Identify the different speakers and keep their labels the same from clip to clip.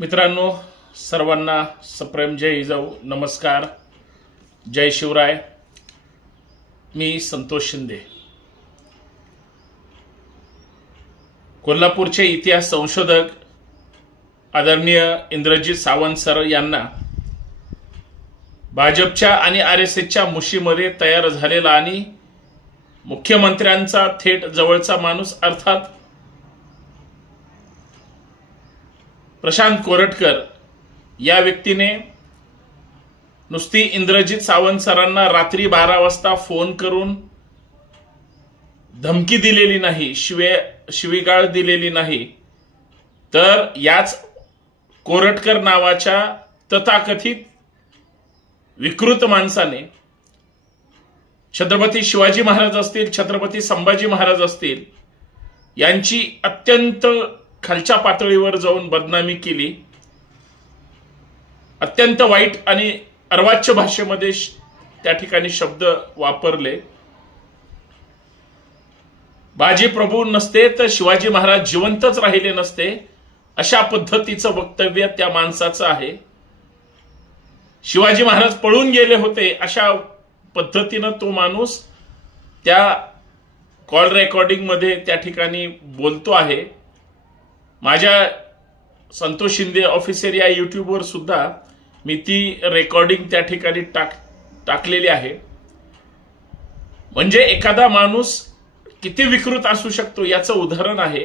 Speaker 1: मित्रांनो सर्वांना सप्रेम जय जाऊ नमस्कार. जय शिवराय. मी संतोष शिंदे. कोल्हापूरचे इतिहास संशोधक आदरणीय इंद्रजित सावंत सर यांना भाजपच्या आणि आर एस एसच्या मुशीमध्ये तयार झालेला आणि मुख्यमंत्र्यांचा थेट जवळचा माणूस अर्थात प्रशांत कोरटकर या व्यक्तीने नुसती इंद्रजित सावंत सरांना रात्री बारा वाजता फोन करून धमकी दिलेली नाही शिवे शिवीगाळ दिलेली नाही तर याच कोरटकर नावाच्या तथाकथित विकृत माणसाने छत्रपती शिवाजी महाराज असतील छत्रपती संभाजी महाराज असतील यांची अत्यंत खालच्या पातळीवर जाऊन बदनामी केली. अत्यंत वाईट आणि अर्वाच्य भाषेमध्ये त्या ठिकाणी शब्द वापरले. बाजी प्रभू नसते तर शिवाजी महाराज जिवंतच राहिले नसते अशा पद्धतीचं वक्तव्य त्या माणसाचं आहे. शिवाजी महाराज पळून गेले होते अशा पद्धतीनं तो माणूस त्या कॉल रेकॉर्डिंगमध्ये त्या ठिकाणी बोलतो आहे. माझ्या संतोष शिंदे ऑफिसर या यूट्यूबवर सुद्धा मी ती रेकॉर्डिंग त्या ठिकाणी टाक टाकलेली आहे. म्हणजे एखादा माणूस किती विकृत असू शकतो याचं उदाहरण आहे.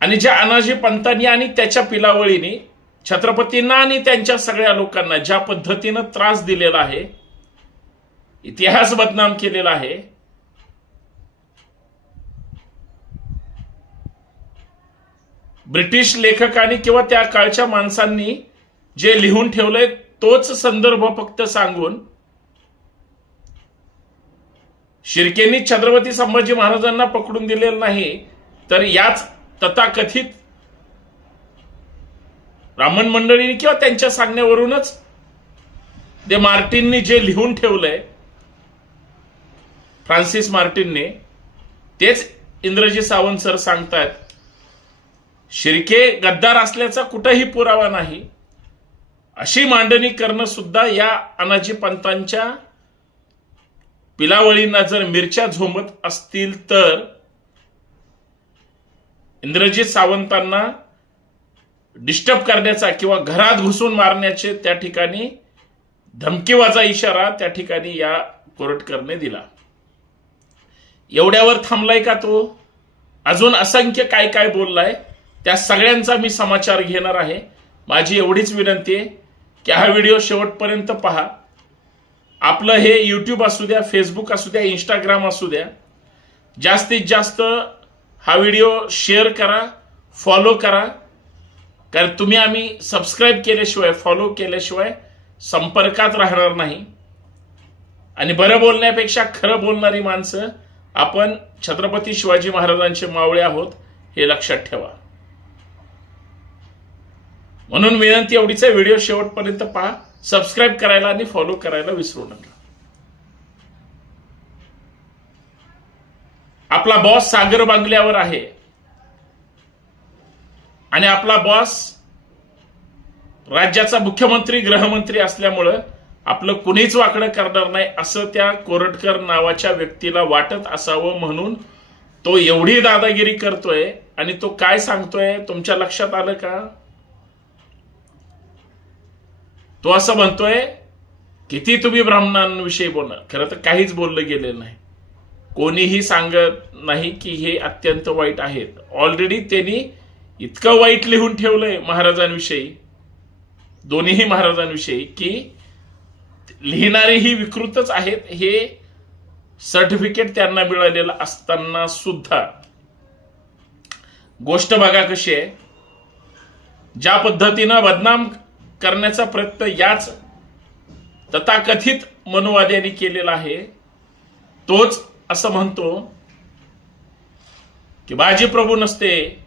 Speaker 1: आणि ज्या अनाजी पंतांनी आणि त्याच्या पिलावळीने छत्रपतींना आणि त्यांच्या सगळ्या लोकांना ज्या पद्धतीनं त्रास दिलेला आहे इतिहास बदनाम केलेला आहे ब्रिटिश लेखकांनी किंवा त्या काळच्या माणसांनी जे लिहून ठेवलंय तोच संदर्भ फक्त सांगून शिर्केंनी छत्रपती संभाजी महाराजांना पकडून दिलेलं नाही तर याच तथाकथित ब्राह्मण मंडळीने किंवा त्यांच्या सांगण्यावरूनच ते मार्टिननी जे लिहून ठेवलंय फ्रान्सिस मार्टिनने तेच इंद्रजी सावंत सर सांगतायत. शिर्के गद्दार असल्याचा कुठंही पुरावा नाही. अशी मांडणी करणं सुद्धा या अनाजी पंतांच्या पिलावळींना जर मिरच्या झोमत असतील तर इंद्रजित सावंतांना डिस्टर्ब करण्याचा किंवा घरात घुसून मारण्याचे त्या ठिकाणी धमकीवाचा इशारा त्या ठिकाणी या कोरटकरने दिला. एवढ्यावर थांबलाय का तो? अजून असंख्य काय काय बोललाय? त्या सगळ्यांचा मी समाचार घेणार आहे. माझी एवढीच विनंती आहे की हा व्हिडिओ शेवटपर्यंत पहा. आपलं हे यूट्यूब असू द्या फेसबुक असू द्या इंस्टाग्राम असू द्या जास्तीत जास्त हा व्हिडिओ शेअर करा फॉलो करा. कारण तुम्ही आम्ही सबस्क्राईब केल्याशिवाय फॉलो केल्याशिवाय संपर्कात राहणार नाही. आणि बरं बोलण्यापेक्षा खरं बोलणारी माणसं आपण छत्रपती शिवाजी महाराजांचे मावळे आहोत हे लक्षात ठेवा. म्हणून विनंती एवढीचा व्हिडिओ शेवटपर्यंत पहा. सबस्क्राईब करायला आणि फॉलो करायला विसरू नका. आपला बॉस सागर बांगल्यावर आहे. आणि आपला बॉस राज्याचा मुख्यमंत्री गृहमंत्री असल्यामुळं आपलं कुणीच वाकडं करणार नाही असं त्या कोरटकर नावाच्या व्यक्तीला वाटत असावं म्हणून तो एवढी दादागिरी करतोय. आणि तो काय सांगतोय? तुमच्या लक्षात आलं का? तो असं म्हणतोय किती तुम्ही ब्राह्मणांविषयी बोलणार? खरं तर काहीच बोललं गेलेलं नाही. कोणीही सांगत नाही की हे अत्यंत वाईट आहेत. ऑलरेडी त्यांनी इतकं वाईट लिहून ठेवलंय महाराजांविषयी दोन्हीही महाराजांविषयी की लिहिणारेही विकृतच आहेत. हे सर्टिफिकेट त्यांना मिळालेलं असताना सुद्धा. गोष्ट बघा कशी आहे. ज्या पद्धतीनं बदनाम करण्याचा प्रयत्न याच तथाकथित मनोवाद्यांनी केलेला आहे. तोच असं म्हणतो की बाजी प्रभू नसते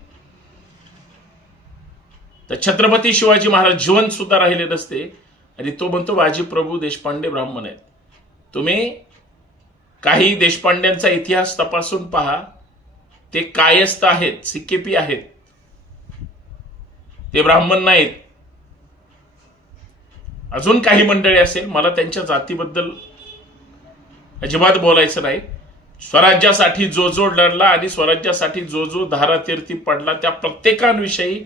Speaker 1: तर छत्रपती शिवाजी महाराज जिवंत सुद्धा राहिले नसते. आणि तो म्हणतो बाजी प्रभू देशपांडे ब्राह्मण आहेत. तुम्ही काही देशपांड्यांचा इतिहास तपासून पहा. ते कायस्थ आहेत सिकेपी आहेत. ते ब्राह्मण नाहीत. अजून काही मंडळी असेल मला त्यांच्या जातीबद्दल अजिबात बोलायचं नाही. स्वराज्यासाठी जो जो लढला आणि स्वराज्यासाठी जो जो धारातीर्थी पडला त्या प्रत्येकांविषयी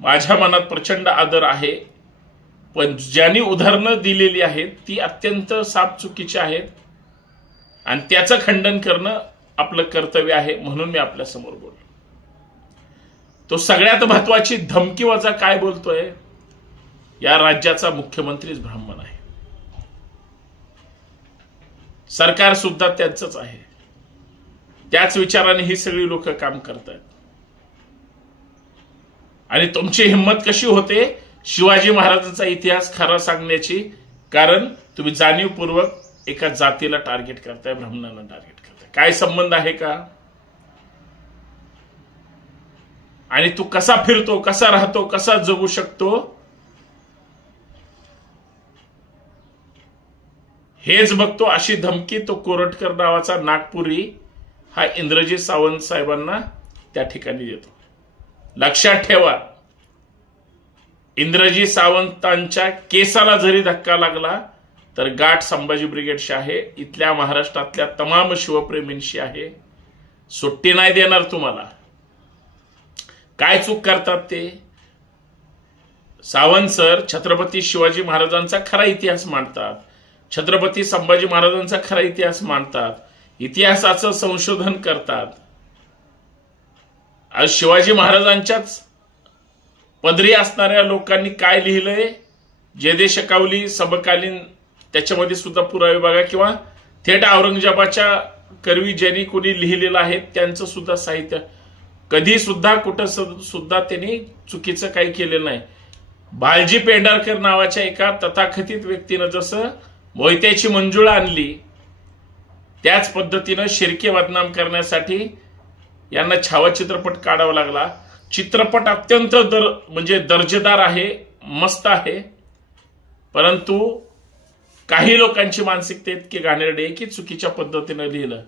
Speaker 1: माझ्या मनात प्रचंड आदर आहे. पण ज्यांनी उदाहरणं दिलेली आहेत ती अत्यंत साप चुकीची आहेत. आणि त्याचं खंडन करणं आपलं कर्तव्य आहे म्हणून मी आपल्यासमोर बोललो. तो सगळ्यात महत्वाची धमकी वजा काय बोलतोय? या राज्याचा मुख्यमंत्रीच ब्राह्मण आहे. सरकार सुद्धा त्यांचंच आहे. त्याच विचाराने ही सगळी लोक काम करतात. आणि तुमची हिंमत कशी होते? शिवाजी महाराजांचा इतिहास खरा सांगण्याची कारण तुम्ही जाणीवपूर्वक एका जातीला टार्गेट करताय ब्राह्मणाला टार्गेट करताय. काय संबंध आहे का? आणि तू कसा फिरतो कसा राहतो कसा जगू शकतो? हेच बघतो अशी धमकी तो कोरटकर नावाचा नागपुरी हा इंद्रजीत सावंत साहेबांना त्या ठिकाणी देतो. लक्षात ठेवा. इंद्रजी सावंतांच्या केसाला जरी धक्का लागला तर गाठ संभाजी ब्रिगेडशी आहे. इथल्या महाराष्ट्रातल्या तमाम शिवप्रेमींशी आहे. सुट्टी नाही देणार तुम्हाला. काय चूक करतात ते? सावंत सर छत्रपती शिवाजी महाराजांचा खरा इतिहास मांडतात. छत्रपती संभाजी महाराजांचा खरा इतिहास मांडतात इतिहासाचं संशोधन करतात. आज शिवाजी महाराजांच्याच पदरी असणाऱ्या लोकांनी काय लिहिलंय? जयदेशकावली समकालीन त्याच्यामध्ये सुद्धा पुरावे बघा किंवा थेट औरंगजेबाच्या करवी ज्यांनी कोणी लिहिलेलं आहे त्यांचं सुद्धा साहित्य. कधी सुद्धा कुठं सुद्धा त्यांनी चुकीचं काही केलेलं नाही. बालजी पेंढारकर नावाच्या एका तथाकथित व्यक्तीनं जसं मोहित्याची मंजुळा आणली. त्याच पद्धतीनं शिर्के बदनाम करण्यासाठी यांना छावा चित्रपट काढावा लागला. चित्रपट अत्यंत दर म्हणजे दर्जेदार आहे मस्त आहे. परंतु काही लोकांची मानसिकता इतकी घाणेरडी आहे की चुकीच्या पद्धतीनं लिहिलं.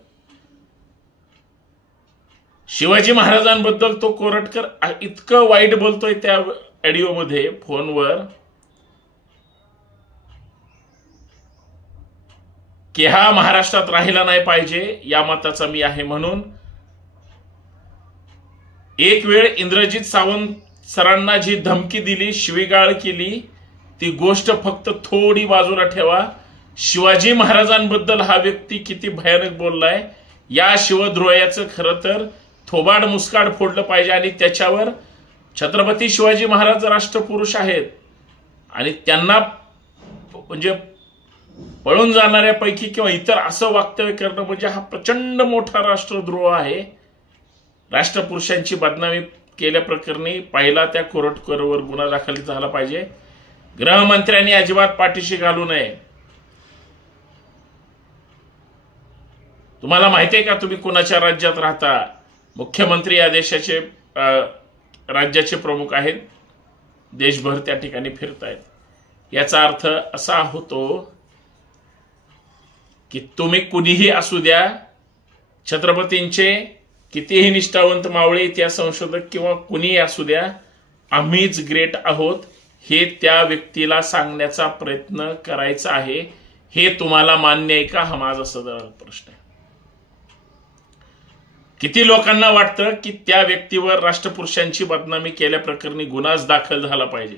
Speaker 1: शिवाजी महाराजांबद्दल तो कोरटकर इतकं वाईट बोलतोय त्या ऑडिओमध्ये फोनवर. की हा महाराष्ट्रात राहिला नाही पाहिजे या मताचा मी आहे म्हणून. एक वेळ इंद्रजित सावंत सरांना जी धमकी दिली शिवीगाळ केली ती गोष्ट फक्त थोडी बाजूला ठेवा. शिवाजी महाराजांबद्दल हा व्यक्ती किती भयानक बोललाय. या शिवद्रोहाचं खरं तर थोबाड मुस्काड फोडलं पाहिजे आणि त्याच्यावर छत्रपती शिवाजी महाराज राष्ट्रपुरुष आहेत. आणि त्यांना म्हणजे पळून जाणाऱ्यापैकी किंवा इतर असं वक्तव्य करणं म्हणजे हा प्रचंड मोठा राष्ट्रद्रोह आहे. राष्ट्रपुरुषांची बदनामी केल्याप्रकरणी पहिला त्या कोरटकरवर गुन्हा दाखल झाला पाहिजे. गृहमंत्र्यांनी अजिबात पाठीशी घालू नये. तुम्हाला माहिती आहे का तुम्ही कुणाच्या राज्यात राहता? मुख्यमंत्री या देशाचे राज्याचे प्रमुख आहेत. देशभर त्या ठिकाणी फिरतायत. याचा अर्थ असा होतो की तुम्ही कुणीही असू द्या छत्रपतींचे कितीही निष्ठावंत मावळे इतिहास संशोधक किंवा कुणीही असू द्या आम्हीच ग्रेट आहोत हे त्या व्यक्तीला सांगण्याचा प्रयत्न करायचा आहे हे तुम्हाला मान्य आहे का? हा माझा सदर प्रश्न आहे. किती लोकांना वाटतं की त्या व्यक्तीवर राष्ट्रपुरुषांची बदनामी केल्याप्रकरणी गुन्हाच दाखल झाला पाहिजे?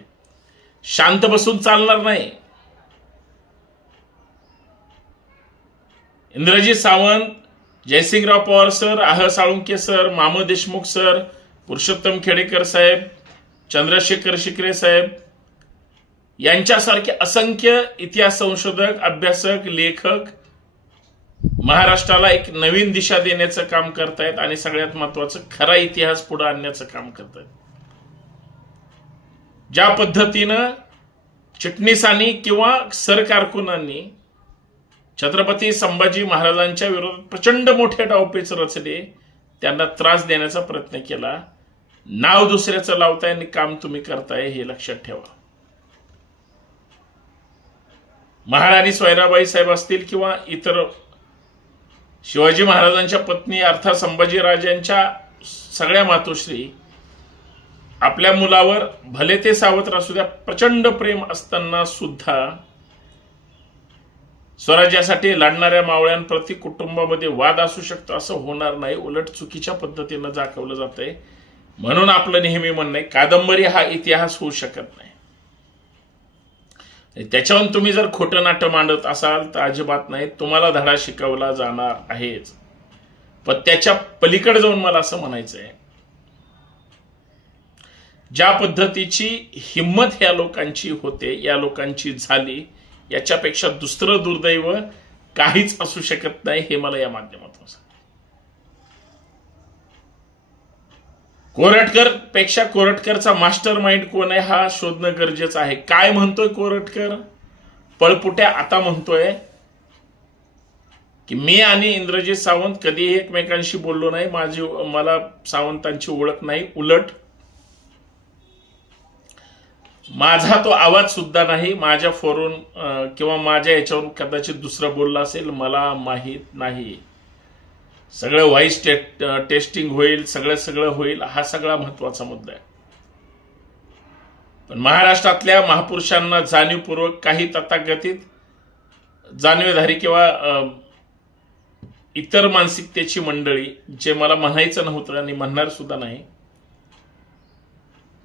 Speaker 1: शांत बसून चालणार नाही. इंद्रजीत सावंत जयसिंगराव पवार सर आह साळुंके सर माम देशमुख सर पुरुषोत्तम खेडेकर साहेब चंद्रशेखर शिकरे साहेब यांच्यासारखे असंख्य इतिहास संशोधक अभ्यासक लेखक महाराष्ट्राला एक नवीन दिशा देण्याचं काम करतायत आणि सगळ्यात महत्वाचं खरा इतिहास पुढे आणण्याचं काम करतायत. ज्या पद्धतीनं चिटणीसांनी किंवा सरकारकुनांनी छत्रपती संभाजी महाराजांच्या विरोधात प्रचंड मोठे डावपेच रचले. त्यांना त्रास देण्याचा प्रयत्न केला. नाव दुसऱ्याचं लावताय आणि काम तुम्ही करताय हे लक्षात ठेवा. महाराणी स्वैराबाई साहेब असतील किंवा इतर शिवाजी महाराजांच्या पत्नी अर्थात संभाजीराजांच्या सगळ्या मातोश्री आपल्या मुलावर भले ते सावत्र असू द्या प्रचंड प्रेम असताना सुद्धा स्वराज्यासाठी लढणाऱ्या मावळ्यांप्रती कुटुंबामध्ये वाद असू शकतो असं होणार नाही. उलट चुकीच्या पद्धतीनं दाखवलं जातंय. म्हणून आपलं नेहमी म्हणणं आहे कादंबरी हा इतिहास होऊ शकत नाही. त्याच्यावर तुम्ही जर खोटं नाटं मांडत असाल तर अजिबात नाही. तुम्हाला धडा शिकवला जाणार आहेच. पण त्याच्या पलीकडे जाऊन मला असं म्हणायचं आहे ज्या पद्धतीची हिंमत ह्या लोकांची होते या लोकांची झाली याच्यापेक्षा दुसरं दुर्दैव काहीच असू शकत नाही हे मला या माध्यमातून सांग. कोरटकरपेक्षा कोरटकरचा मास्टर माइंड कोण आहे हा शोधणं गरजेचं आहे. काय म्हणतोय कोरटकर? पळपुट्या आता म्हणतोय की मी आणि इंद्रजित सावंत कधीही एकमेकांशी बोललो नाही. माझी मला सावंतांची ओळख नाही. उलट माझा तो आवाज सुद्धा नाही. माझ्या फोरून किंवा माझ्या याच्यावरून कदाचित दुसरं बोलला असेल मला माहीत नाही. सगळं व्हॉइस टे, टेस्टिंग होईल सगळं सगळं होईल हा सगळा महत्त्वाचा मुद्दा आहे. पण महाराष्ट्रातल्या महापुरुषांना जाणीवपूर्वक काही तथागतीत जाणीवधारी किंवा इतर मानसिकतेची मंडळी जे मला म्हणायचं नव्हतं आणि म्हणणार सुद्धा नाही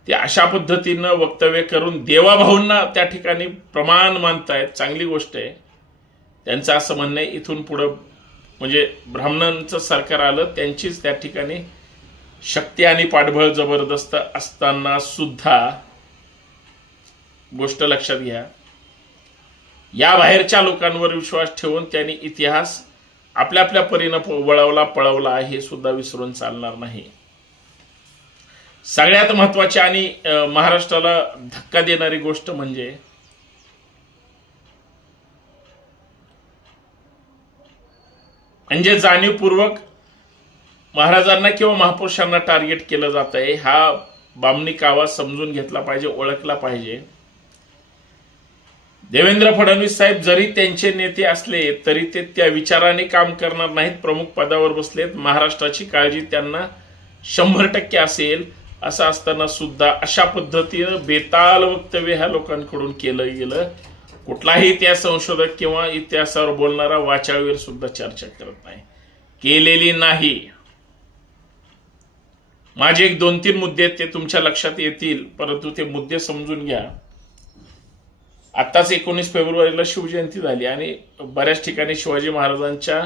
Speaker 1: ते अशा पद्धतीनं वक्तव्य करून देवाभाऊंना त्या ठिकाणी प्रमाण मानतायत. चांगली गोष्ट आहे. त्यांचं असं म्हणणं आहे इथून पुढं म्हणजे ब्राह्मणांचं सरकार आलं त्यांचीच त्या ठिकाणी शक्ती आणि पाठबळ जबरदस्त असताना सुद्धा गोष्ट लक्षात घ्या. या बाहेरच्या लोकांवर विश्वास ठेवून त्यांनी इतिहास आपल्या आपल्या परीनं वळवला पळवला हे सुद्धा विसरून चालणार नाही. सगळ्यात महत्वाची आणि महाराष्ट्राला धक्का देणारी गोष्ट म्हणजे म्हणजे जाणीवपूर्वक महाराजांना किंवा महापुरुषांना टार्गेट केलं जात आहे हा बामणी आवाज समजून घेतला पाहिजे ओळखला पाहिजे. देवेंद्र फडणवीस साहेब जरी त्यांचे नेते असले तरी ते त्या विचाराने काम करणार नाहीत प्रमुख पदावर बसलेत. महाराष्ट्राची काळजी त्यांना शंभर टक्के असेल. असं असताना सुद्धा अशा पद्धतीनं बेताल वक्तव्य ह्या लोकांकडून केलं गेलं. कुठलाही इतिहास संशोधक किंवा इतिहासावर बोलणारा वाचावीर सुद्धा चर्चा करत नाही. केलेली नाही. माझे एक दोन तीन मुद्दे आहेत ते तुमच्या लक्षात येतील परंतु ते मुद्दे समजून घ्या. आत्ताच एकोणीस फेब्रुवारीला शिवजयंती झाली आणि बऱ्याच ठिकाणी शिवाजी महाराजांच्या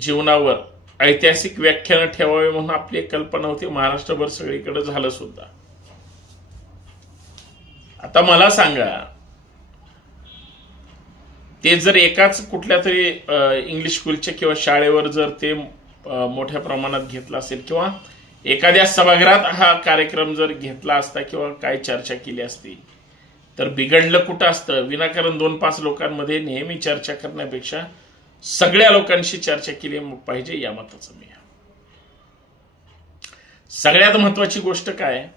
Speaker 1: जीवनावर ऐतिहासिक व्याख्यानं ठेवावी म्हणून आपली एक कल्पना होती महाराष्ट्रभर सगळीकडे झालं सुद्धा. आता मला सांगा ते जर एकाच कुठल्या तरी इंग्लिश स्कूलच्या किंवा शाळेवर जर ते मोठ्या प्रमाणात घेतलं असेल किंवा एखाद्या सभागृहात हा कार्यक्रम जर घेतला असता किंवा काय चर्चा केली असती तर बिघडलं कुठं असतं? विनाकारण दोन पाच लोकांमध्ये नेहमी चर्चा करण्यापेक्षा सगळ्या लोकांशी चर्चा केली पाहिजे या मताचं मी. सगळ्यात महत्वाची गोष्ट काय?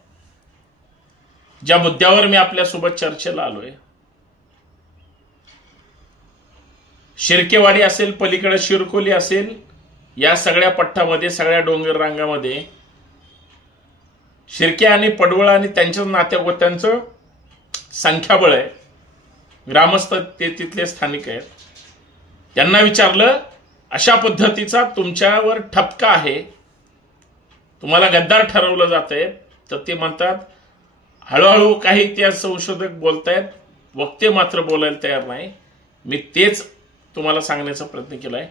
Speaker 1: ज्या मुद्द्यावर मी आपल्यासोबत चर्चेला आलोय. शिरकेवाडी असेल पलीकडे शिरकोली असेल या सगळ्या पट्टामध्ये सगळ्या डोंगर रांगामध्ये शिरके आणि पडवळ आणि त्यांच्या नात्यागोत्यांचं संख्याबळ आहे. ग्रामस्थ ते तिथले स्थानिक आहेत. त्यांना विचारलं अशा पद्धतीचा तुमच्यावर ठपका आहे. तुम्हाला गद्दार ठरवलं जात आहे तर ते म्हणतात हळूहळू काही इतिहास संशोधक बोलतायत. वक्ते मात्र बोलायला तयार नाही. मी तेच तुम्हाला सांगण्याचा प्रयत्न केलाय.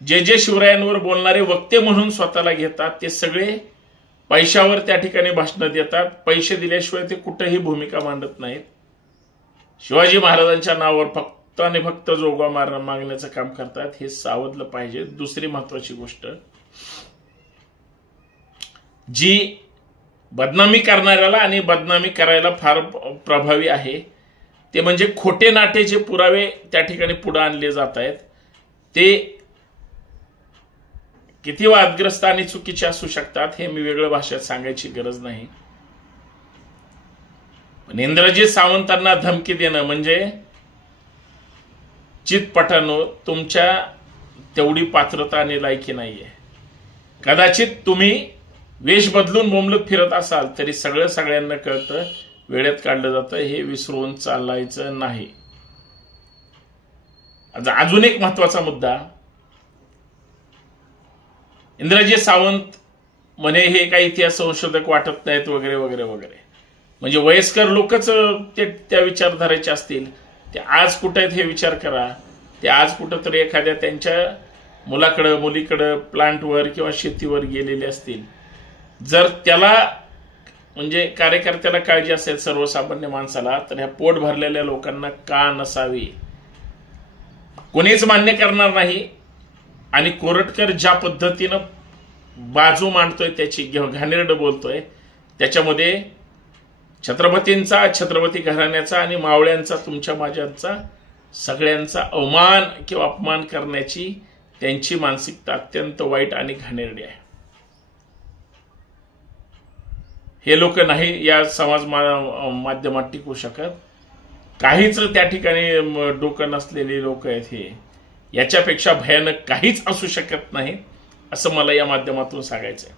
Speaker 1: जे जे शिवरायांवर बोलणारे वक्ते म्हणून स्वतःला घेतात ते सगळे पैशावर त्या ठिकाणी भाषणं देतात. पैसे दिल्याशिवाय ते कुठेही भूमिका मांडत नाहीत. शिवाजी महाराजांच्या नावावर फक्त आणि फक्त जोगा मार मागण्याचं काम करतात हे सावधलं पाहिजे. दुसरी महत्वाची गोष्ट जी बदनामी करणाऱ्याला आणि बदनामी करायला फार प्रभावी आहे ते म्हणजे खोटे नाटेचे पुरावे त्या ठिकाणी पुढे आणले जात आहेत ते किती वादग्रस्त आणि चुकीचे असू शकतात हे मी वेगळ्या भाषेत सांगायची गरज नाही. पण इंद्रजीत सावंतांना धमकी देणं म्हणजे चितपटानो तुमच्या तेवढी पात्रता आणि लायकी नाहीये. कदाचित तुम्ही वेश बदलून बोंबलत फिरत असाल तरी सगळं सगळ्यांना कळतं वेळेत काढलं जातं हे विसरून चालायचं नाही. आता अजून एक महत्त्वाचा मुद्दा. इंद्रजी सावंत म्हणे हे काही इतिहास संशोधक वाटत नाहीत वगैरे वगैरे वगैरे. म्हणजे वयस्कर लोकच ते त्या विचारधारेचे असतील. ते आज कुठं आहेत हे विचार करा. ते आज कुठंतरी एखाद्या त्यांच्या मुलाकडं मुलीकडं प्लांटवर किंवा शेतीवर गेलेले असतील. जर त्याला म्हणजे कार्यकर्त्याला काळजी असेल सर्वसामान्य माणसाला तर ह्या पोट भरलेल्या लोकांना का नसावी? कोणीच मान्य करणार नाही. आणि कोरटकर ज्या पद्धतीनं बाजू मांडतोय त्याची घेऊन घाणेरडं बोलतोय त्याच्यामध्ये छत्रपतींचा छत्रपती घराण्याचा आणि मावळ्यांचा तुमच्या माझ्यांचा सगळ्यांचा अवमान किंवा अपमान करण्याची त्यांची मानसिकता अत्यंत वाईट आणि घाणेरडी आहे. हे लोक नाही या समाज मा- माध्यमात टिकू शकत. काहीच त्या ठिकाणी डोकं नसलेले लोक आहेत हे. याच्यापेक्षा भयानक काहीच असू शकत नाही असं मला या माध्यमातून सांगायचं आहे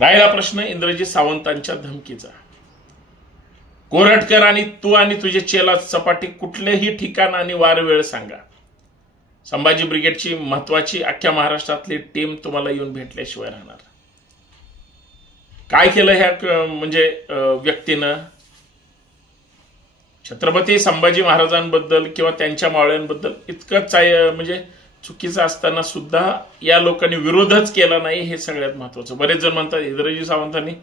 Speaker 1: राहिला प्रश्न इंद्रजी सावंतांच्या धमकीचा. कोरटकर आणि तू आणि तुझे चेला सपाटी कुठलेही ठिकाण आणि वार वेळ सांगा. संभाजी ब्रिगेडची महत्वाची अख्ख्या महाराष्ट्रातली टीम तुम्हाला येऊन भेटल्याशिवाय राहणार. काय केलं ह्या म्हणजे व्यक्तीनं? छत्रपती संभाजी महाराजांबद्दल किंवा त्यांच्या मावळ्यांबद्दल इतकं चाय म्हणजे चुकीचं असताना सुद्धा या लोकांनी विरोधच केला नाही हे सगळ्यात महत्वाचं. बरेच जण म्हणतात इंद्रजी सावंतांनी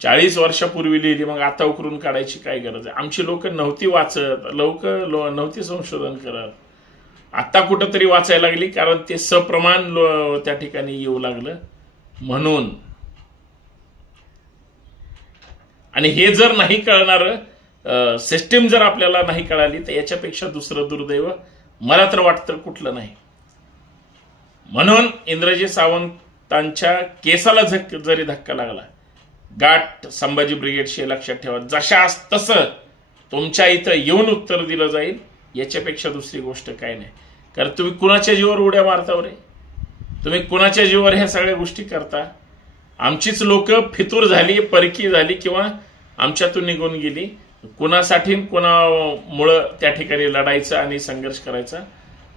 Speaker 1: चाळीस वर्षापूर्वी लिहिली मग आता उकरून काढायची काय गरज आहे? आमची लोक नव्हती वाचत लोक नव्हती संशोधन करत. आता कुठंतरी वाचायला लागली कारण ते सप्रमाण त्या ठिकाणी येऊ लागलं. म्हणून. आणि हे जर नाही कळणार सिस्टीम जर आपल्याला नाही कळाली तर याच्यापेक्षा दुसरं दुर्दैव मला तर वाटतं कुठलं नाही. म्हणून इंद्रजी सावंतांच्या केसाला झक जरी धक्का लागला गाठ संभाजी ब्रिगेडशी लक्षात ठेवा. जशास तसं तुमच्या इथं येऊन उत्तर दिलं जाईल याच्यापेक्षा दुसरी गोष्ट काय नाही. कारण तुम्ही कुणाच्या जीवावर उड्या मारता रे तुम्ही कुणाच्या जीवावर ह्या सगळ्या गोष्टी करता? आमचीच लोक फितूर झाली परकी झाली किंवा आमच्यातून निघून गेली. कुणासाठी कुणामुळं त्या ठिकाणी लढायचा आणि संघर्ष करायचा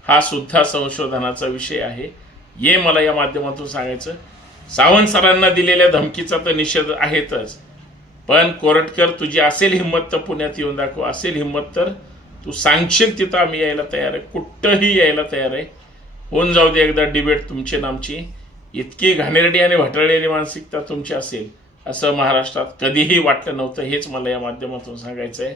Speaker 1: हा सुद्धा संशोधनाचा विषय आहे. हे मला या माध्यमातून सांगायचं सावंत सरांना दिलेल्या धमकीचा तर निषेध आहेतच. पण कोरटकर तुझी असेल हिंमत तर पुण्यात येऊन दाखव. असेल हिंमत तर तू सांगशील तिथं आम्ही यायला तयार आहे. कुठंही यायला तयार आहे. होऊन जाऊ दे एकदा डिबेट तुमची नामची. आमची इतकी घाणेरडी आणि भटळलेली मानसिकता तुमची असेल असं महाराष्ट्रात कधीही वाटलं नव्हतं. हेच मला या माध्यमातून सांगायचं आहे.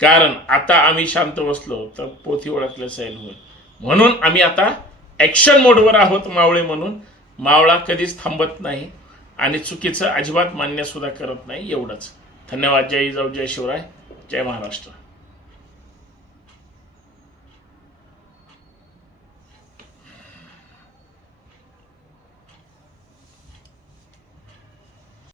Speaker 1: कारण आता आम्ही शांत बसलो तर पोथी ओळखल्या सैल होईल. म्हणून आम्ही आता ऍक्शन मोडवर आहोत मावळे म्हणून. मावळा कधीच थांबत नाही आणि चुकीचं अजिबात मान्य सुद्धा करत नाही एवढंच. धन्यवाद. जय जाऊ जय शिवराय. जय महाराष्ट्र.